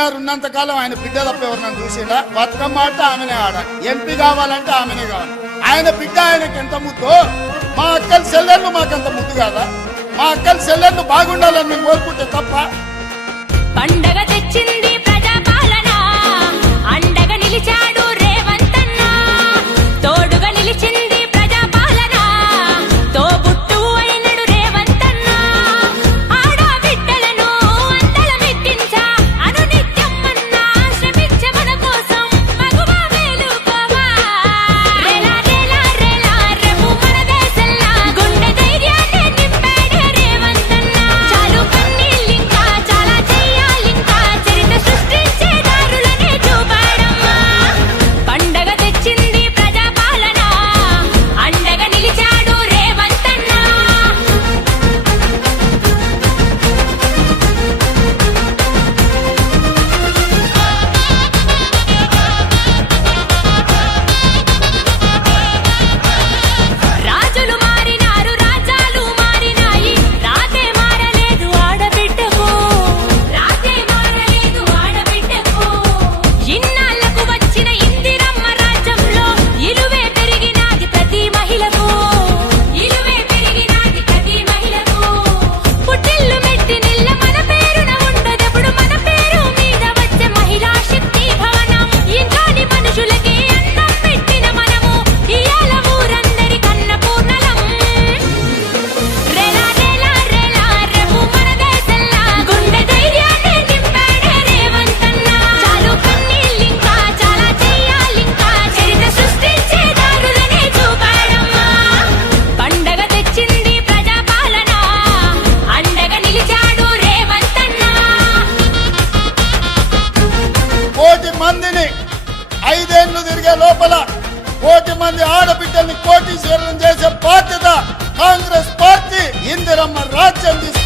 కేసీఆర్ ఉన్నంత కాలం ఆయన బిడ్డ తప్ప ఎవరినైనా చూసిండా? బతుకమ్మ ఆడితే ఆమెనే ఆడాలి, ఎంపీ కావాలంటే ఆమెనే కావాలి. ఆయన బిడ్డ ఆయనకి ఎంత ముద్దో మా అక్కల చెల్లెళ్ళు మాకంత ముద్దు కాదా? మా అక్కల చెల్లెళ్ళు బాగుండాలని మేము కోరుకుంటే తప్ప. పండగ తెచ్చింది ప్రజాపాలన, అండగా నిలిచాడు రేవంతన్న, తోడుగా నిలిచింది ప్రజాపాలన, తోబుట్టు అయినడు రేవంతన్న. ఆడబిడ్డలను అందలమెక్కించా అనునిత్యం అన్నా శ్రమించే మన కోసం మగువ మేలుకోవా. రేలా రేలా రేలా రేపు మన దేశంలా గుండె ధైర్యాన్ని నింపాడే రేవంతన్న. చాలు కన్నీళ్ళింకా చాలా చెయ్యాలింకా చరిత్ర సృష్టించే దారులనే చూపాడమ్మా. పండగ తెచ్చింది ప్రజాపాలన, అండగా నిలిచాడు రేవంతన్న. రాజులు మారినారు, రాజ్యాలు మారినాయి, రాతే మారలేదు ఆడబిడ్డకు, రాతే మారలేదు ఆడబిడ్డకు. ఇన్నాళ్లకు వచ్చిన ఇందిరమ్మ రాజ్యంలో ఇలువే పెరిగినాది ప్రతి మహిళకు, ఇలువే పెరిగినాది ప్రతి మహిళకు. పుట్టిల్లు మెట్టి నిల్ల మన పేరున ఉండదెప్పుడు, మన పేరు మీద వచ్చే మహిళా శక్తి భవనం. ఇంకాని మనుషులకి అన్నం పెట్టిన మనము ఇయాల ఊరందరి కన్న పూర్ణలం. రేలా రేలా రేలా రేపు మన దేశంలా గుండె ధైర్యాన్ని నింపాడే రేవంతన్న. చాలు కన్నీళ్ళింకా చాలా చెయ్యాలింకా చరిత్ర సృష్టించే దారులనే చూపాడమ్మా. పండగ తెచ్చింది ప్రజాపాలన, అండగా నిలిచాడు రేవంతన్న. కోటి మందిని 5 ఏళ్లు తిరిగే లోపల కోటి మంది ఆడబిడ్డల్ని కోటీశ్వరులను చేసే బాధ్యత కాంగ్రెస్ పార్టీ ఇందిరమ్మ రాజ్యం తీసుకుంది.